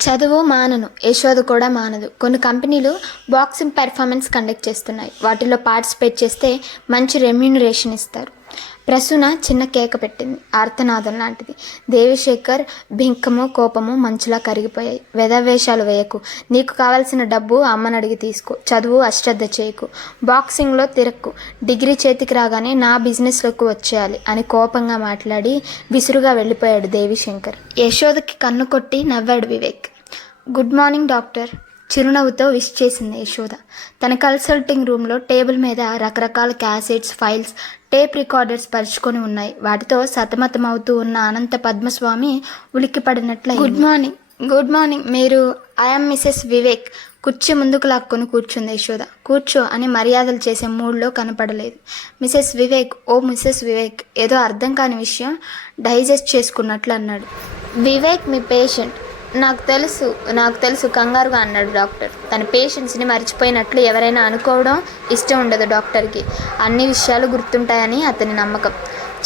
చదువు మానను, యశోద కూడా మానదు. కొన్ని కంపెనీలు బాక్సింగ్ పెర్ఫార్మెన్స్ కండక్ట్ చేస్తున్నాయి. వాటిలో పార్టిసిపేట్ చేస్తే మంచి రెమ్యూనరేషన్ ఇస్తారు. ప్రసూన చిన్న కేక పెట్టింది. ఆర్తనాదం లాంటిది. దేవిశేఖర్ బింకము కోపము మంచులా కరిగిపోయాయి. వెధవేషాలు వేయకు. నీకు కావాల్సిన డబ్బు అమ్మని అడిగి తీసుకో. చదువు అశ్రద్ధ చేయకు. బాక్సింగ్లో తిరక్కు. డిగ్రీ చేతికి రాగానే నా బిజినెస్లోకి వచ్చేయాలి అని కోపంగా మాట్లాడి విసురుగా వెళ్ళిపోయాడు దేవిశంకర్. యశోదకి కన్ను కొట్టి నవ్వాడు వివేక్. Good morning doctor. చిరునవ్వుతో విష్ చేసింది యశోద. తన కన్సల్టింగ్ రూమ్లో టేబుల్ మీద రకరకాల క్యాసెట్స్, ఫైల్స్, టేప్ రికార్డర్స్ పరుచుకొని ఉన్నాయి. వాటితో సతమతమవుతూ ఉన్న అనంత పద్మస్వామి ఉలిక్కిపడినట్లయి. Good morning. మీరు ఐఎమ్ మిసెస్ వివేక్. కుర్చీ ముందుకు లాక్కొని కూర్చుంది యశోద. కూర్చో అని మర్యాదలు చేసే మూడ్లో కనపడలేదు. మిసెస్ వివేక్ ఏదో అర్థం కాని విషయం డైజెస్ట్ చేసుకున్నట్లు అన్నాడు. వివేక్ మీ పేషెంట్. నాకు తెలుసు కంగారుగా అన్నాడు డాక్టర్. తన పేషెంట్స్ని మర్చిపోయినట్లు ఎవరైనా అనుకోవడం ఇష్టం ఉండదు డాక్టర్కి. అన్ని విషయాలు గుర్తుంటాయని అతని నమ్మకం.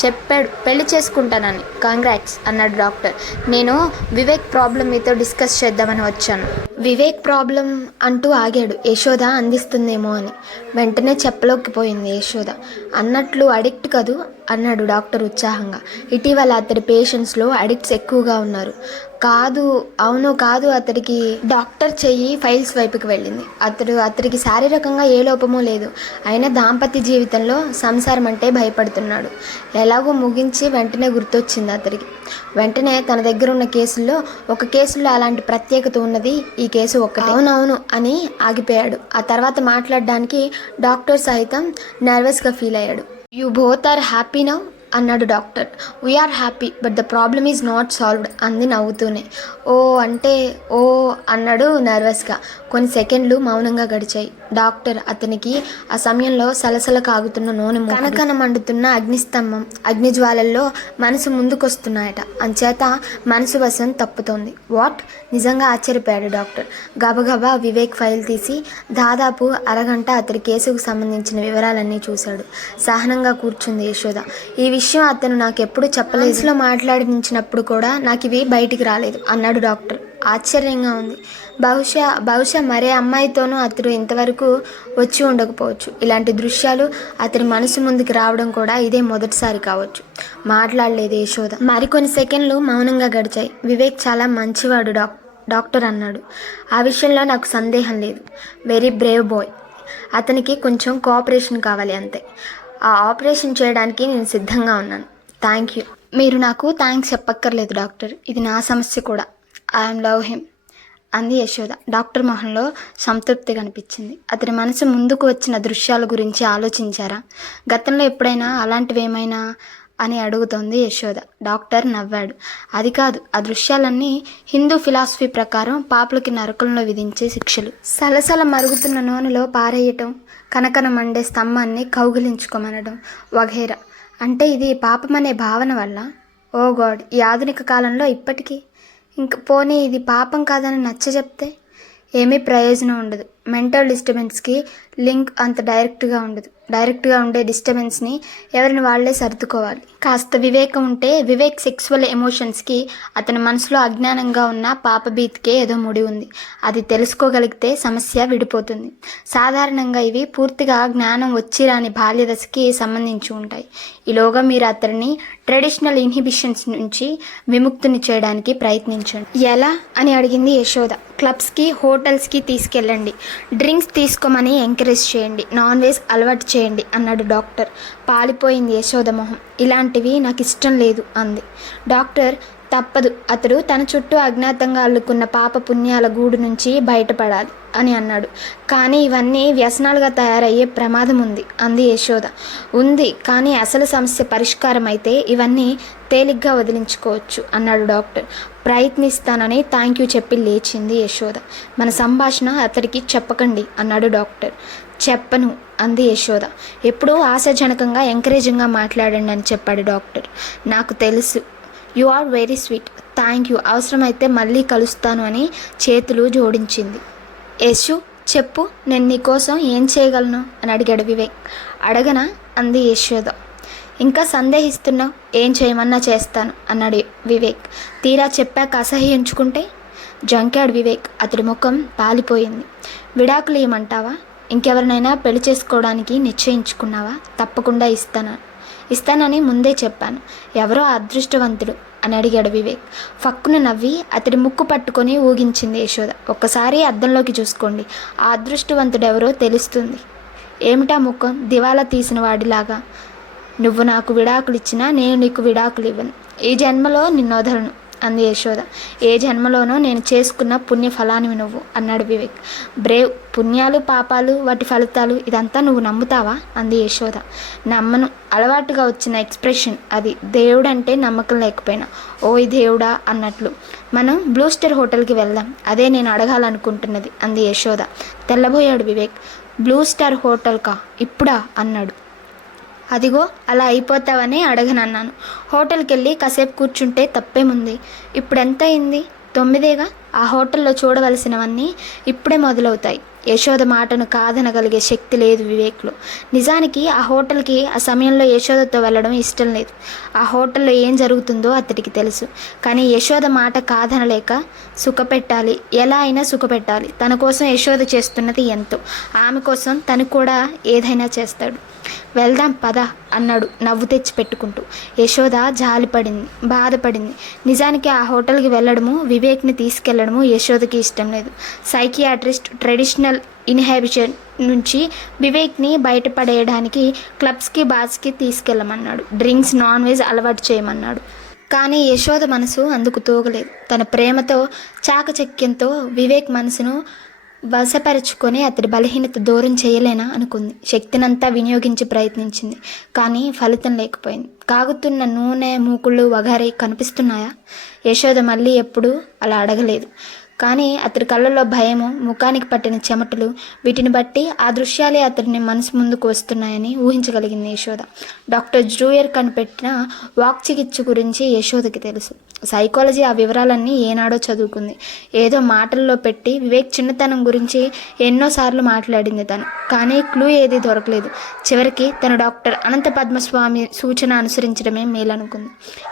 చెప్పాడు పెళ్లి చేసుకుంటానని. కంగ్రాట్స్ అన్నాడు డాక్టర్. నేను వివేక్ ప్రాబ్లం మీతో డిస్కస్ చేద్దామని వచ్చాను. వివేక్ ప్రాబ్లం అంటూ ఆగాడు. యశోద అందిస్తుందేమో అని. వెంటనే చెప్పలోకి పోయింది యశోద. అన్నట్లు అడిక్ట్ కదూ అన్నాడు డాక్టర్ ఉత్సాహంగా. ఇటీవల అతడి పేషెంట్స్లో అడిక్ట్స్ ఎక్కువగా ఉన్నారు. కాదు అతడికి. డాక్టర్ చెయ్యి ఫైల్స్ వైపుకి వెళ్ళింది. అతడికి శారీరకంగా ఏ లోపమూ లేదు. అయినా దాంపత్య జీవితంలో సంసారం అంటే భయపడుతున్నాడు. ఎలాగో ముగించి వెంటనే గుర్తొచ్చింది అతడికి. వెంటనే తన దగ్గర ఉన్న ఒక కేసులో అలాంటి ప్రత్యేకత ఉన్నది. ఈ కేసు ఒక్కటే. అవునవును అని ఆగిపోయాడు. ఆ తర్వాత మాట్లాడడానికి డాక్టర్ సైతం నర్వస్గా ఫీల్ అయ్యాడు. You both are happy now అన్నాడు doctor. We are happy but the problem is not solved అంది నవ్వుతూనే. ఓ అన్నాడు నర్వస్గా. కొన్ని సెకండ్లు మౌనంగా గడిచాయి. డాక్టర్ అతనికి ఆ సమయంలో సలసల కాగుతున్న నూనె, కనకన మండుతున్న అగ్నిస్తంభం, అగ్నిజ్వాలల్లో మనసు ముందుకొస్తున్నాయట. అంచేత మనసు వశం తప్పుతోంది. వాట్? నిజంగా ఆశ్చర్యపోయాడు డాక్టర్. గబగబా వివేక్ ఫైల్ తీసి దాదాపు అరగంట అతడి కేసుకు సంబంధించిన వివరాలన్నీ చూశాడు. సహనంగా కూర్చుంది యశోద. ఈ విషయం అతను నాకెప్పుడు చెప్పలేదు. లో మాట్లాడించినప్పుడు కూడా నాకు ఇవి బయటికి రాలేదు అన్నాడు డాక్టర్. ఆశ్చర్యంగా ఉంది. బహుశా మరే అమ్మాయితోనూ అతడు ఇంతవరకు వచ్చి ఉండకపోవచ్చు. ఇలాంటి దృశ్యాలు అతని మనసు ముందుకు రావడం కూడా ఇదే మొదటిసారి కావచ్చు. మాట్లాడలేదు యశోద. మరికొన్ని సెకండ్లు మౌనంగా గడిచాయి. వివేక్ చాలా మంచివాడు డాక్టర్ అన్నాడు. ఆ విషయంలో నాకు సందేహం లేదు. Very brave boy. అతనికి కొంచెం కోఆపరేషన్ కావాలి అంతే. ఆ ఆపరేషన్ చేయడానికి నేను సిద్ధంగా ఉన్నాను. Thank you. మీరు నాకు థ్యాంక్స్ చెప్పక్కర్లేదు డాక్టర్. ఇది నా సమస్య కూడా. ఐఎమ్ లవ్ హిమ్ అంది యశోద. డాక్టర్ మొహంలో సంతృప్తి కనిపించింది. అతని మనసు ముందుకు వచ్చిన దృశ్యాల గురించి ఆలోచించారా? గతంలో ఎప్పుడైనా అలాంటివేమైనా అని అడుగుతోంది యశోద. డాక్టర్ నవ్వాడు. అది కాదు. ఆ దృశ్యాలన్నీ హిందూ ఫిలాసఫీ ప్రకారం పాపులకి నరకంలో విధించే శిక్షలు. సలసల మరుగుతున్న నూనెలో పారేయటం, కనకన మండే స్తంభాన్ని కౌగిలించుకోమనడం వగైరా. అంటే ఇది పాపమనే భావన వల్ల? ఓ గాడ్, ఈ ఆధునిక కాలంలో ఇప్పటికీ ఇంక పోనీ ఇది పాపం కాదని నచ్చజెప్తే ఏమీ ప్రయోజనం ఉండదు. మెంటల్ డిస్టర్బెన్స్కి లింక్ అంత డైరెక్ట్గా ఉండే డిస్టర్బెన్స్ని ఎవరిని వాళ్లే సర్దుకోవాలి. కాస్త వివేకం ఉంటే వివేక్ సెక్సువల్ ఎమోషన్స్కి అతని మనసులో అజ్ఞానంగా ఉన్న పాపభీతికే ఏదో ముడి ఉంది. అది తెలుసుకోగలిగితే సమస్య విడిపోతుంది. సాధారణంగా ఇవి పూర్తిగా జ్ఞానం వచ్చిరాని బాల్యదశకి సంబంధించి ఉంటాయి. ఈలోగా మీరు అతడిని ట్రెడిషనల్ ఇన్హిబిషన్స్ నుంచి విముక్తిని చేయడానికి ప్రయత్నించండి. ఎలా అని అడిగింది యశోద. క్లబ్స్కి, హోటల్స్కి తీసుకెళ్ళండి. డ్రింక్స్ తీసుకోమని ఎంకరేజ్ చేయండి. నాన్ వెజ్ అలవాటు చేయండి అన్నాడు డాక్టర్. పాలిపోయింది యశోద మొహం. ఇలాంటివి నాకు ఇష్టం లేదు అంది. డాక్టర్ తప్పదు. అతడు తన చుట్టూ అజ్ఞాతంగా అల్లుకున్న పాప పుణ్యాల గూడు నుంచి బయటపడాలి అని అన్నాడు. కానీ ఇవన్నీ వ్యసనాలుగా తయారయ్యే ప్రమాదం ఉంది అంది యశోద. ఉంది, కానీ అసలు సమస్య పరిష్కారం అయితే ఇవన్నీ తేలిగ్గా వదిలించుకోవచ్చు అన్నాడు డాక్టర్. ప్రయత్నిస్తానని థ్యాంక్ యూ చెప్పి లేచింది యశోద. మన సంభాషణ అతడికి చెప్పకండి అన్నాడు డాక్టర్. చెప్పను అంది యశోద. ఎప్పుడూ ఆశాజనకంగా ఎంకరేజింగ్గా మాట్లాడండి అని చెప్పాడు డాక్టర్. నాకు తెలుసు. You are very sweet. Thank you. అవసరమైతే మళ్ళీ కలుస్తాను అని చేతులు జోడించింది. యశు చెప్పు, నేను నీకోసం ఏం చేయగలను అని అడిగాడు వివేక్. అడగనా అంది యశోద. ఇంకా సందేహిస్తున్నావు? ఏం చేయమన్నా చేస్తాను అన్నాడు వివేక్. తీరా చెప్పాక అసహ్యించుకుంటే జంకాడు వివేక్. అతడి ముఖం పాలిపోయింది. విడాకులు ఇవ్వమంటావా? ఇంకెవరినైనా పెళ్లి చేసుకోవడానికి నిశ్చయించుకున్నావా? తప్పకుండా ఇస్తానని ముందే చెప్పాను. ఎవరో అదృష్టవంతుడు అని అడిగాడు వివేక్. ఫక్కున నవ్వి అతడి ముక్కు పట్టుకొని ఊగించింది యశోద. ఒక్కసారి అద్దంలోకి చూసుకోండి, ఆ అదృష్టవంతుడెవరో తెలుస్తుంది. ఏమిటా ముఖం దివాలా తీసిన వాడిలాగా? నువ్వు నాకు విడాకులు ఇచ్చినా నేను నీకు విడాకులు ఇవ్వను. ఈ జన్మలో నిన్ను వదలను అంది యశోద. ఏ జన్మలోనో నేను చేసుకున్న పుణ్య ఫలానివి నువ్వు అన్నాడు వివేక్. బ్రేవ్. పుణ్యాలు పాపాలు వాటి ఫలితాలు ఇదంతా నువ్వు నమ్ముతావా అంది యశోద. నమ్మను. అలవాటుగా వచ్చిన ఎక్స్ప్రెషన్ అది. దేవుడంటే నమ్మకం లేకపోయినా ఓయ్ దేవుడా అన్నట్లు. మనం బ్లూ స్టార్ హోటల్కి వెళ్దాం, అదే నేను అడగాలనుకుంటున్నది అంది యశోద. తెల్లబోయాడు వివేక్. బ్లూ స్టార్ హోటల్కా? ఇప్పుడా అన్నాడు. అదిగో అలా అయిపోతావని అడగనన్నాను. హోటల్కి వెళ్ళి కాసేపు కూర్చుంటే తప్పేముంది? ఇప్పుడెంత అయింది? 9గా. ఆ హోటల్లో చూడవలసినవన్నీ ఇప్పుడే మొదలవుతాయి. యశోద మాటను కాదనగలిగే శక్తి లేదు వివేక్లో. నిజానికి ఆ హోటల్కి ఆ సమయంలో యశోదతో వెళ్ళడం ఇష్టం లేదు. ఆ హోటల్లో ఏం జరుగుతుందో అతడికి తెలుసు. కానీ యశోద మాట కాదనలేక సుఖపెట్టాలి, ఎలా అయినా సుఖపెట్టాలి. తన కోసం యశోద చేస్తున్నది ఎంతో. ఆమె కోసం తను కూడా ఏదైనా చేస్తాడు. వెళ్దాం పద అన్నాడు నవ్వు తెచ్చి పెట్టుకుంటూ. యశోద జాలిపడింది, బాధపడింది. నిజానికి ఆ హోటల్కి వెళ్ళడము, వివేక్ని తీసుకెళ్లడము యశోదకి ఇష్టం లేదు. సైకియాట్రిస్ట్ ట్రెడిషనల్ ఇన్హాబిషన్ నుంచి వివేక్ని బయటపడేయడానికి క్లబ్స్కి బార్స్కి తీసుకెళ్ళమన్నాడు. డ్రింక్స్ నాన్ వెజ్ అలవాటు చేయమన్నాడు. కానీ యశోద మనసు అందుకు తోగలేదు. తన ప్రేమతో చాకచక్యంతో వివేక్ మనసును వశపరుచుకొని అతడి బలహీనత దూరం చేయలేనా అనుకుంది. శక్తినంతా వినియోగించి ప్రయత్నించింది. కానీ ఫలితం లేకపోయింది. కాగుతున్న నూనె మూకుళ్ళు వగరే కనిపిస్తున్నాయా? యశోద మళ్ళీ ఎప్పుడూ అలా అడగలేదు. కానీ అతడి కళ్ళల్లో భయము, ముఖానికి పట్టిన చెమటలు, వీటిని బట్టి ఆ దృశ్యాలే అతడిని మనసు ముందుకు వస్తున్నాయని ఊహించగలిగింది యశోద. డాక్టర్ జూయర్ కనిపెట్టిన వాక్ చికిత్స గురించి యశోదకి తెలుసు. సైకాలజీ ఆ వివరాలన్నీ ఏనాడో చదువుకుంది. ఏదో మాటల్లో పెట్టి వివేక్ చిన్నతనం గురించి ఎన్నోసార్లు మాట్లాడింది తను. కానీ క్లూ ఏది దొరకలేదు. చివరికి తన డాక్టర్ అనంత పద్మస్వామి సూచన అనుసరించడమే మేలనుకుంది.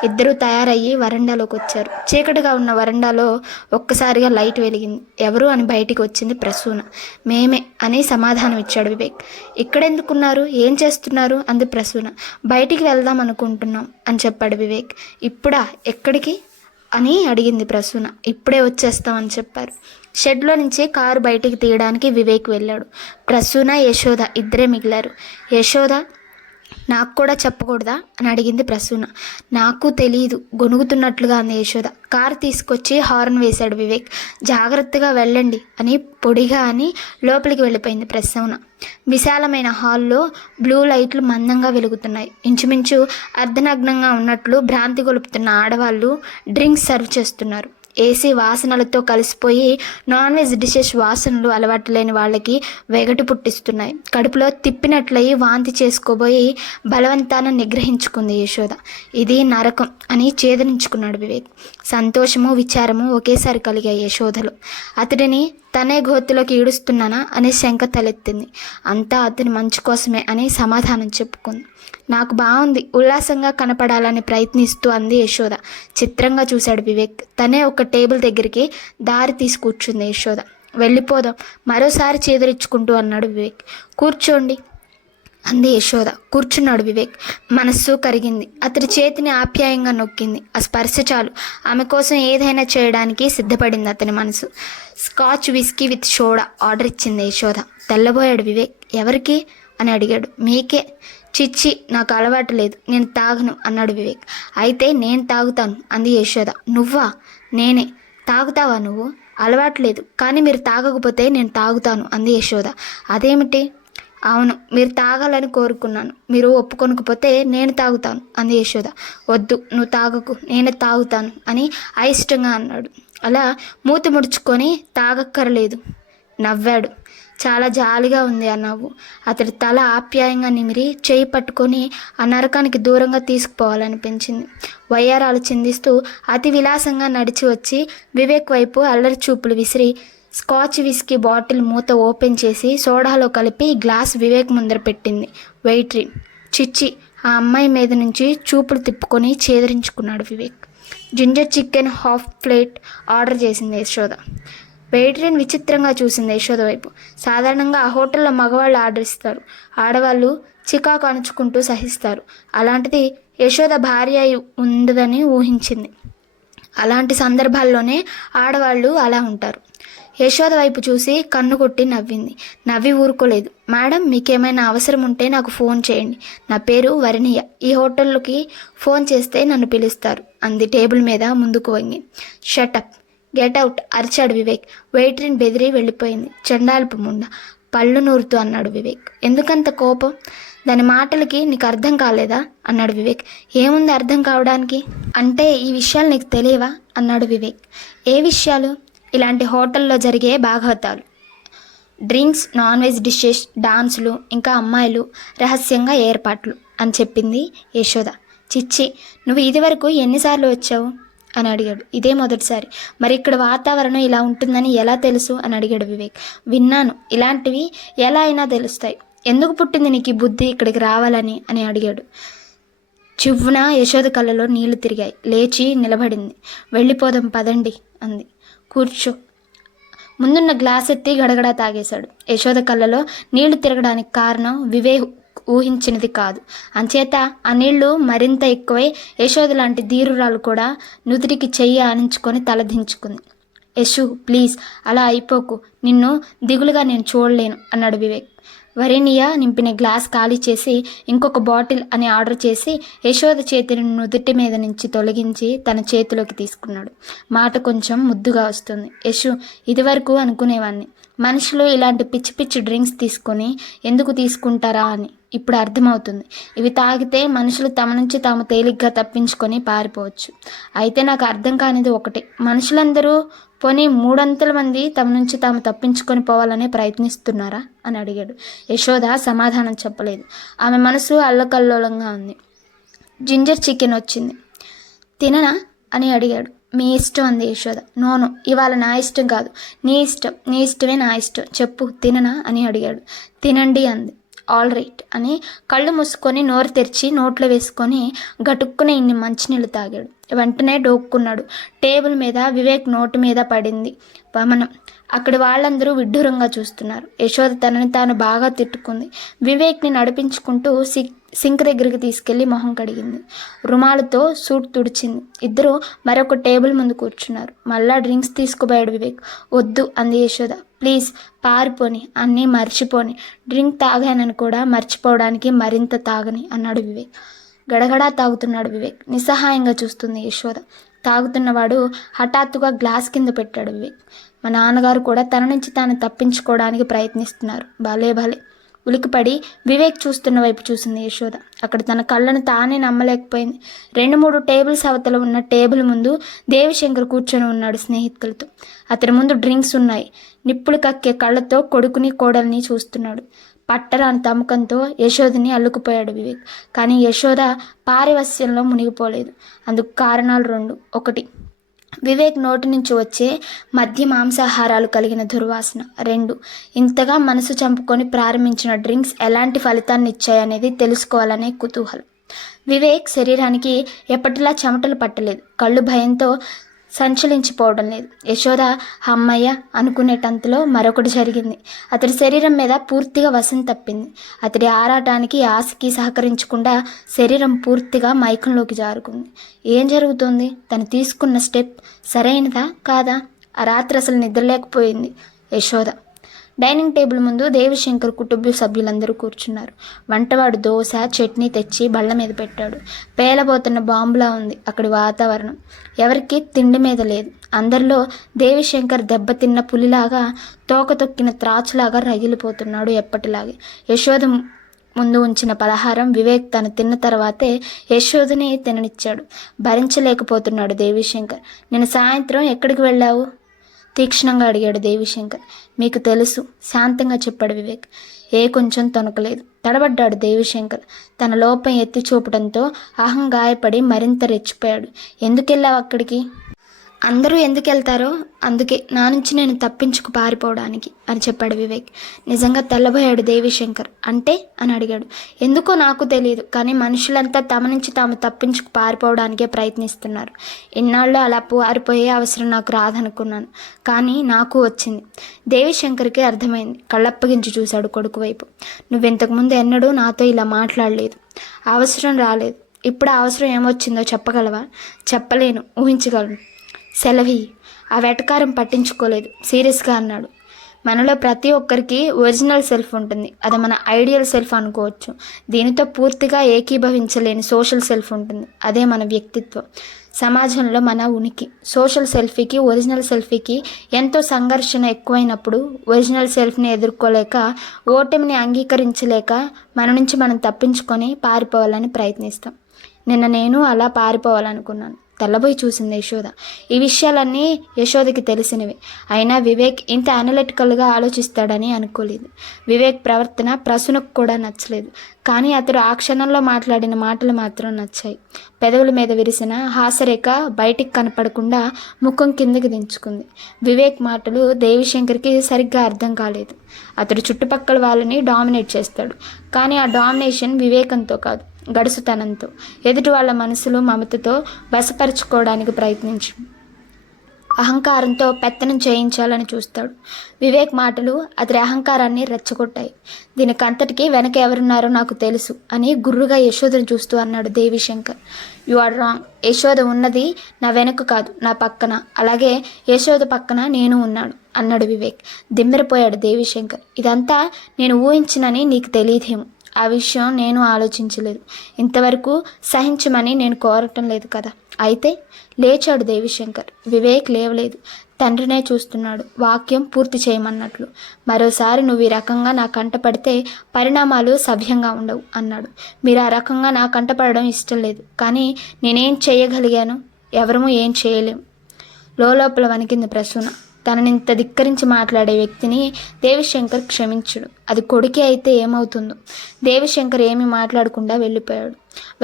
ఇద్దరూ తయారయ్యి వరండాలోకి వచ్చారు. చీకటిగా ఉన్న వరండాలో ఒక్కసారిగా లైట్ వెలిగింది. ఎవరు అని బయటికి వచ్చింది ప్రసూన. మేమే అని సమాధానం ఇచ్చాడు వివేక్. ఇక్కడెందుకున్నారు? ఏం చేస్తున్నారు అంది ప్రసూన. బయటికి వెళ్దాం అనుకుంటున్నాం అని చెప్పాడు వివేక్. ఇప్పుడా? ఎక్కడికి అని అడిగింది ప్రసూన. ఇప్పుడే వచ్చేస్తామని చెప్పారు. షెడ్లో నుంచి కారు బయటికి తీయడానికి వివేక్ వెళ్ళాడు. ప్రసూన, యశోద ఇద్దరే మిగిలారు. యశోద, నాకు కూడా చెప్పకూడదా అని అడిగింది ప్రసూన. నాకు తెలియదు గొనుగుతున్నట్లుగా అంది యశోద. కారు తీసుకొచ్చి హార్న్ వేశాడు వివేక్. జాగ్రత్తగా వెళ్ళండి అని పొడిగా అని లోపలికి వెళ్ళిపోయింది ప్రసూన. విశాలమైన హాల్లో బ్లూ లైట్లు మందంగా వెలుగుతున్నాయి. ఇంచుమించు అర్ధనగ్నంగా ఉన్నట్లు భ్రాంతి గొలుపుతున్న ఆడవాళ్ళు డ్రింక్స్ సర్వ్ చేస్తున్నారు. ఏసీ వాసనలతో కలిసిపోయి నాన్ వెజ్ డిషెస్ వాసనలు అలవాటు లేని వాళ్ళకి వెగటు పుట్టిస్తున్నాయి. కడుపులో తిప్పినట్లయి వాంతి చేసుకోబోయి బలవంతాన నిగ్రహించుకుంది యశోద. ఇది నరకం అని ఛేదరించుకున్నాడు వివేక్. సంతోషము, విచారము ఒకేసారి కలిగాయి యశోదలో. అతడిని తనే గోతిలోకి ఈడుస్తున్నానా అనే శంక తలెత్తింది. అంతా అతని మంచి కోసమే అని సమాధానం చెప్పుకుంది. నాకు బాగుంది, ఉల్లాసంగా కనపడాలని ప్రయత్నిస్తూ అంది యశోద. చిత్రంగా చూశాడు వివేక్. తనే ఒక టేబుల్ దగ్గరికి దారి తీసి కూర్చుంది యశోద. వెళ్ళిపోదాం మరోసారి చేదరించుకుంటూ అన్నాడు వివేక్. కూర్చోండి అంది యశోద. కూర్చున్నాడు వివేక్. మనస్సు కరిగింది. అతడి చేతిని ఆప్యాయంగా నొక్కింది. ఆ స్పర్శ చాలు. ఆమె కోసం ఏదైనా చేయడానికి సిద్ధపడింది అతని మనసు. Scotch whisky with soda order ఇచ్చింది యశోద. తెల్లబోయాడు వివేక్. ఎవరికి అని అడిగాడు. మీకే. చిచ్చి, నాకు అలవాటు లేదు, నేను తాగను అన్నాడు వివేక్. అయితే నేను తాగుతాను అంది యశోద. నువ్వా? నేనే. తాగుతావా నువ్వు? అలవాటు లేదు, కానీ మీరు తాగకపోతే నేను తాగుతాను అంది యశోద. అదేమిటి? అవును, మీరు తాగాలని కోరుకున్నాను, మీరు ఒప్పుకొనకపోతే నేను తాగుతాను అంది యశోద. వద్దు, నువ్వు తాగకు, నేనే తాగుతాను అని అయిష్టంగా అన్నాడు. అలా మూతి ముడుచుకొని తాగక్కర్లేదు నవ్వాడు. చాలా జాలిగా ఉంది ఆ నవ్వు. అతడి తల ఆప్యాయంగా నిమిరి చేయి పట్టుకొని ఆ నరకానికి దూరంగా తీసుకుపోవాలనిపించింది. వయ్యారాలు చిందిస్తూ అతి విలాసంగా నడిచి వచ్చి వివేక్ వైపు అల్లరి చూపులు విసిరి స్కాచ్ విస్కీ బాటిల్ మూత ఓపెన్ చేసి సోడాలో కలిపి గ్లాస్ వివేక్ ముందర పెట్టింది వెయిట్రీ. చిచ్చి, ఆ అమ్మాయి మీద నుంచి చూపులు తిప్పుకొని చేదరించుకున్నాడు Vivek. Ginger chicken half plate order చేసింది యశోద. వెయిటర్ని విచిత్రంగా చూసింది యశోద వైపు. సాధారణంగా ఆ హోటల్లో మగవాళ్ళు ఆర్డర్ ఇస్తారు, ఆడవాళ్ళు చికాకు అణుచుకుంటూ సహిస్తారు. అలాంటిది యశోద భార్య ఉండదని ఊహించింది. అలాంటి సందర్భాల్లోనే ఆడవాళ్ళు అలా ఉంటారు. యశోద వైపు చూసి కన్ను కొట్టి నవ్వింది. నవ్వి ఊరుకోలేదు. మేడం, మీకేమైనా అవసరం ఉంటే నాకు ఫోన్ చేయండి. నా పేరు వరణీయ. ఈ హోటల్లోకి ఫోన్ చేస్తే నన్ను పిలుస్తారు అంది టేబుల్ మీద ముందుకు వంగి. షటప్, గెట్ అవుట్ అరిచాడు వివేక్. వెయిటర్ని బెదిరి వెళ్ళిపోయింది. చండాలపు ముండ, పళ్ళు నూరుతూ అన్నాడు వివేక్. ఎందుకంత కోపం? దాని మాటలకి నీకు అర్థం కాలేదా అన్నాడు వివేక్. ఏముంది అర్థం కావడానికి? అంటే ఈ విషయాలు నీకు తెలియవా అన్నాడు వివేక్. ఏ విషయాలు? ఇలాంటి హోటల్లో జరిగే భాగవతాలు, డ్రింక్స్, నాన్ వెజ్ డిషెస్, డాన్సులు, ఇంకా అమ్మాయిలు రహస్యంగా ఏర్పాట్లు అని చెప్పింది యశోద. చిచ్చి, నువ్వు ఇదివరకు ఎన్నిసార్లు వచ్చావు అని అడిగాడు. ఇదే మొదటిసారి. మరి ఇక్కడ వాతావరణం ఇలా ఉంటుందని ఎలా తెలుసు అని అడిగాడు వివేక్. విన్నాను, ఇలాంటివి ఎలా అయినా తెలుస్తాయి. ఎందుకు పుట్టింది నీకు ఈ బుద్ధి ఇక్కడికి రావాలని అని అడిగాడు. చివ్వున యశోద కళ్ళలో నీళ్లు తిరిగాయి. లేచి నిలబడింది. వెళ్ళిపోదాం పదండి అంది. కూర్చో. ముందున్న గ్లాస్ ఎత్తి గడగడా తాగేశాడు. యశోద కళ్ళలో నీళ్లు తిరగడానికి కారణం వివేక్ ఊహించినది కాదు. అంచేత ఆ నీళ్లు మరింత ఎక్కువై యశోద లాంటి ధీరురాలు కూడా నుదుటికి చెయ్యి ఆనించుకొని తలదించుకుంది. యశు, ప్లీజ్ అలా అయిపోకు, నిన్ను దిగులుగా నేను చూడలేను అన్నాడు వివేక్. వరణీయ నింపిన గ్లాస్ ఖాళీ చేసి ఇంకొక బాటిల్ అని ఆర్డర్ చేసి యశోద చేతిని నుదుటి మీద నుంచి తొలగించి తన చేతిలోకి తీసుకున్నాడు. మాట కొంచెం ముద్దుగా వస్తుంది. యశు, ఇదివరకు అనుకునేవాడిని మనుషులు ఇలాంటి పిచ్చి పిచ్చి డ్రింక్స్ తీసుకొని ఎందుకు తీసుకుంటారా అని. ఇప్పుడు అర్థమవుతుంది. ఇవి తాగితే మనుషులు తమ నుంచి తాము తేలిగ్గా తప్పించుకొని పారిపోవచ్చు. అయితే నాకు అర్థం కానిది ఒకటే, మనుషులందరూ పోనీ 300 మంది తమ నుంచి తాము తప్పించుకొని పోవాలనే ప్రయత్నిస్తున్నారా అని అడిగాడు. యశోద సమాధానం చెప్పలేదు. ఆమె మనసు అల్లకల్లోలంగా ఉంది. జింజర్ చికెన్ వచ్చింది. తిననా అని అడిగాడు. మీ ఇష్టం అంది యశోద. నోను, ఇవాళ నా ఇష్టం కాదు, నీ ఇష్టం. నీ ఇష్టమే నా ఇష్టం. చెప్పు, తిననా అని అడిగాడు. తినండి అంది. ఆల్ రైట్ అని కళ్ళు మూసుకొని నోరు తెరిచి నోట్లో వేసుకొని గటుక్కున ఇన్ని మంచినీళ్ళు తాగాడు. వెంటనే డోక్కున్నాడు. టేబుల్ మీద వివేక్ నోటు మీద పడింది వమనం. అక్కడి వాళ్ళందరూ విడ్డూరంగా చూస్తున్నారు. యశోద తనని తాను బాగా తిట్టుకుంది. వివేక్ని నడిపించుకుంటూ సింక్ దగ్గరికి తీసుకెళ్లి మొహం కడిగింది. రుమాలతో సూట్ తుడిచింది. ఇద్దరు మరొక టేబుల్ ముందు కూర్చున్నారు. మళ్ళా డ్రింక్స్ తీసుకుపోయాడు వివేక్. వద్దు అంది యశోద. ప్లీజ్, పారిపోని, అన్నీ మర్చిపోని. డ్రింక్ తాగానని కూడా మర్చిపోవడానికి మరింత తాగని అన్నాడు వివేక్. గడగడా తాగుతున్నాడు వివేక్. నిస్సహాయంగా చూస్తుంది యశోద. తాగుతున్నవాడు హఠాత్తుగా గ్లాస్ కింద పెట్టాడు వివేక్. మా నాన్నగారు కూడా తన నుంచి తాను తప్పించుకోవడానికి ప్రయత్నిస్తున్నారు. భలే భలే. ఉలికిపడి వివేక్ చూస్తున్న వైపు చూసింది యశోద. అక్కడ తన కళ్ళను తానే నమ్మలేకపోయింది. 2-3 టేబుల్స్ అవతల ఉన్న టేబుల్ ముందు దేవిశంకర్ కూర్చొని ఉన్నాడు స్నేహితులతో. అతని ముందు డ్రింక్స్ ఉన్నాయి. నిప్పులు కక్కే కళ్ళతో కొడుకుని కోడల్ని చూస్తున్నాడు. పట్టరాని తమ్మకంతో యశోదని అల్లుకుపోయాడు వివేక్. కానీ యశోద పారివస్యంలో మునిగిపోలేదు. అందుకు కారణాలు 2. 1, వివేక్ నోటి నుంచి వచ్చే మధ్య మాంసాహారాలు కలిగిన దుర్వాసన. 2, ఇంతగా మనసు చంపుకొని ప్రారంభించిన డ్రింక్స్ ఎలాంటి ఫలితాన్ని ఇచ్చాయనేది తెలుసుకోవాలనే కుతూహలం. వివేక్ శరీరానికి ఎప్పటిలా చెమటలు పట్టలేదు. కళ్ళు భయంతో సంచలించిపోవడం లేదు. యశోద అమ్మయ్య అనుకునేటంతలో మరొకటి జరిగింది. అతడి శరీరం మీద పూర్తిగా వశం తప్పింది. అతడి ఆరాటానికి ఆశకి సహకరించకుండా శరీరం పూర్తిగా మైకంలోకి జారుకుంది. ఏం జరుగుతుంది? తను తీసుకున్న స్టెప్ సరైనదా కాదా? ఆ రాత్రి అసలు నిద్రలేకపోయింది యశోద. డైనింగ్ టేబుల్ ముందు దేవిశంకర్ కుటుంబ సభ్యులందరూ కూర్చున్నారు. వంటవాడు దోశ, చట్నీ తెచ్చి బళ్ళ మీద పెట్టాడు. పేలబోతున్న బాంబులా ఉంది అక్కడి వాతావరణం. ఎవరికి తిండి మీద లేదు. అందరిలో దేవిశంకర్ దెబ్బతిన్న పులిలాగా, తోక తొక్కిన త్రాచులాగా రగిలిపోతున్నాడు ఎప్పటిలాగే. యశోద ముందు ఉంచిన పలహారం వివేక్ తను తిన్న తర్వాతే యశోదని తిననిచ్చాడు. భరించలేకపోతున్నాడు దేవిశంకర్. నేను సాయంత్రం ఎక్కడికి వెళ్ళావు తీక్షణంగా అడిగాడు దేవిశంకర్. మీకు తెలుసు శాంతంగా చెప్పాడు వివేక్. కొంచెం తొనకలేదు. తడబడ్డాడు దేవిశంకర్. తన లోపం ఎత్తి చూపడంతో అహం గాయపడి మరింత రెచ్చిపోయాడు. ఎందుకెళ్ళావు అక్కడికి అందరూ ఎందుకు వెళ్తారో అందుకే నా నుంచి నేను తప్పించుకు పారిపోవడానికి అని చెప్పాడు వివేక్. నిజంగా తెల్లబోయాడు దేవిశంకర్. అంటే అని అడిగాడు. ఎందుకో నాకు తెలియదు, కానీ మనుషులంతా తమ నుంచి తాము తప్పించుకు పారిపోవడానికే ప్రయత్నిస్తున్నారు. ఇన్నాళ్ళు అలా పారిపోయే అవసరం నాకు రాదనుకున్నాను, కానీ నాకు వచ్చింది. దేవిశంకర్కి అర్థమైంది. కళ్ళప్పగించి చూశాడు కొడుకు వైపు. నువ్వింతకుముందు ఎన్నడూ నాతో ఇలా మాట్లాడలేదు, అవసరం రాలేదు. ఇప్పుడు ఆ అవసరం ఏమొచ్చిందో చెప్పగలవా? చెప్పలేను, ఊహించగలను. సెలవి. ఆ వెటకారం పట్టించుకోలేదు, సీరియస్గా అన్నాడు. మనలో ప్రతి ఒక్కరికి ఒరిజినల్ సెల్ఫ్ ఉంటుంది, అది మన ఐడియల్ సెల్ఫ్ అనుకోవచ్చు. దీనితో పూర్తిగా ఏకీభవించలేని సోషల్ సెల్ఫ్ ఉంటుంది, అదే మన వ్యక్తిత్వం, సమాజంలో మన ఉనికి. సోషల్ సెల్ఫీకి ఒరిజినల్ సెల్ఫీకి ఎంతో సంఘర్షణ ఎక్కువైనప్పుడు ఒరిజినల్ సెల్ఫ్ని ఎదుర్కోలేక, ఓటమిని అంగీకరించలేక మన నుంచి మనం తప్పించుకొని పారిపోవాలని ప్రయత్నిస్తాం. నిన్న నేను అలా పారిపోవాలనుకున్నాను. తెల్లబోయి చూసింది యశోద. ఈ విషయాలన్నీ యశోదకి తెలిసినవి. అయినా వివేక్ ఇంత అనలిటికల్గా ఆలోచిస్తాడని అనుకోలేదు. వివేక్ ప్రవర్తన ప్రసూనకు కూడా నచ్చలేదు, కానీ అతడు ఆ క్షణంలో మాట్లాడిన మాటలు మాత్రం నచ్చాయి. పెదవుల మీద విరిసిన హాసరేఖ బయటికి కనపడకుండా ముఖం కిందకి దించుకుంది. వివేక్ మాటలు దేవిశంకర్కి సరిగ్గా అర్థం కాలేదు. అతడు చుట్టుపక్కల వాళ్ళని డామినేట్ చేస్తాడు, కానీ ఆ డామినేషన్ వివేకంతో కాదు, గడుసుతనంతో, ఎదుటి వాళ్ళ మనసులు మమతతో బసపరుచుకోవడానికి ప్రయత్నించి అహంకారంతో పెత్తనం చేయించాలని చూస్తాడు. వివేక్ మాటలు అతడి అహంకారాన్ని రెచ్చగొట్టాయి. దీనికంతటికి వెనక ఎవరున్నారో నాకు తెలుసు అని గుర్రుగా యశోదను చూస్తూ అన్నాడు Devishankar. You are wrong. Yashoda ఉన్నది నా వెనుక కాదు, నా పక్కన. అలాగే యశోద పక్కన నేను ఉన్నాడు అన్నాడు వివేక్. దిమ్మెరపోయాడు దేవిశంకర్. ఇదంతా నేను ఊహించినని నీకు తెలియదేమో. ఆ విషయం నేను ఆలోచించలేదు. ఇంతవరకు సహించమని నేను కోరటం లేదు కదా. అయితే లేచాడు దేవిశంకర్. వివేక్ లేవలేదు, తండ్రినే చూస్తున్నాడు, వాక్యం పూర్తి చేయమన్నట్లు. మరోసారి నువ్వు ఈ రకంగా నా కంట పడితే పరిణామాలు సవ్యంగా ఉండవు అన్నాడు. మీరు ఆ రకంగా నా కంట పడడం ఇష్టం లేదు, కానీ నేనేం చేయగలిగాను? ఎవరము ఏం చేయలేం. లోపల వణికింది ప్రసూన. తననింత ధిక్కరించి మాట్లాడే వ్యక్తిని దేవిశంకర్ క్షమించడు. అది కొడుకే అయితే ఏమవుతుందో. దేవిశంకర్ ఏమీ మాట్లాడకుండా వెళ్ళిపోయాడు.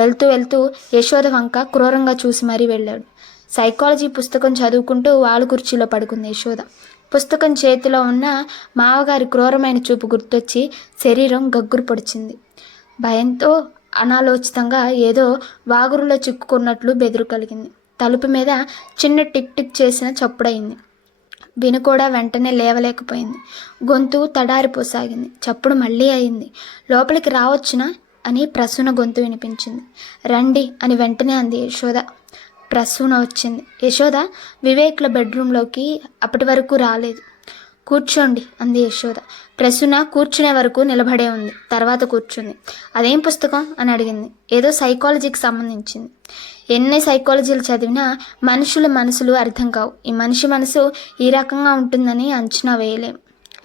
వెళ్తూ వెళ్తూ యశోద వంక క్రూరంగా చూసి మరీ వెళ్ళాడు. సైకాలజీ పుస్తకం చదువుకుంటూ వాలు కుర్చీలో పడుకుంది యశోద. పుస్తకం చేతిలో ఉన్న మావగారి క్రూరమైన చూపు గుర్తొచ్చి శరీరం గగ్గురు పొడిచింది. భయంతో అనాలోచితంగా ఏదో వాగురులో చిక్కుకున్నట్లు బెదురు కలిగింది. తలుపు మీద చిన్న టిక్ టిక్ చేసిన చప్పుడైంది. విను కూడా వెంటనే లేవలేకపోయింది. గొంతు తడారిపోసాగింది. చప్పుడు మళ్ళీ అయింది. లోపలికి రావచ్చునా అని ప్రసూన గొంతు వినిపించింది. రండి అని వెంటనే అంది యశోద. ప్రసూన వచ్చింది. యశోద వివేక్ల బెడ్రూమ్లోకి అప్పటి వరకు రాలేదు. కూర్చోండి అంది యశోద. ప్రసూన కూర్చునే వరకు నిలబడే ఉంది. తర్వాత కూర్చుంది. అదేం పుస్తకం అని అడిగింది. ఏదో సైకాలజీకి సంబంధించింది. ఎన్ని సైకాలజీలు చదివినా మనుషుల మనసులు అర్థం కావు. ఈ మనిషి మనసు ఈ రకంగా ఉంటుందని అంచనా వేయలేం.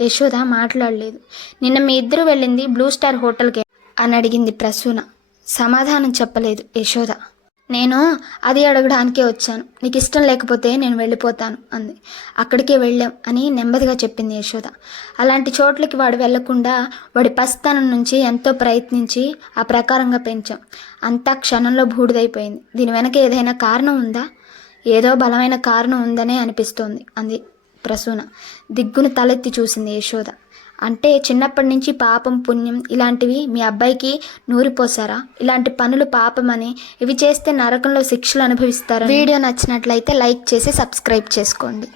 యశోద మాట్లాడలేదు. నిన్న మీ ఇద్దరు వెళ్ళింది బ్లూ స్టార్ హోటల్కి అని అడిగింది ప్రసూన. సమాధానం చెప్పలేదు యశోద. నేను అది అడగడానికే వచ్చాను. నీకు ఇష్టం లేకపోతే నేను వెళ్ళిపోతాను అంది. అక్కడికే వెళ్ళాం అని నెమ్మదిగా చెప్పింది యశోద. అలాంటి చోట్లకి వాడు వెళ్లకుండా వాడి పసితనం నుంచి ఎంతో ప్రయత్నించి ఆ ప్రకారంగా పెంచాం. అంతా క్షణంలో బూడిదైపోయింది. దీని వెనక ఏదైనా కారణం ఉందా? ఏదో బలమైన కారణం ఉందనే అనిపిస్తోంది అంది ప్రసూన. దిగ్గును తలెత్తి చూసింది యశోద. అంటే చిన్నప్పటి నుంచి పాపం పుణ్యం ఇలాంటివి మీ అబ్బాయికి నూరిపోసారా? ఇలాంటి పనులు పాపమని, ఇవి చేస్తే నరకంలో శిక్షలు అనుభవిస్తారా? వీడియో నచ్చినట్లయితే లైక్ చేసి సబ్స్క్రైబ్ చేసుకోండి.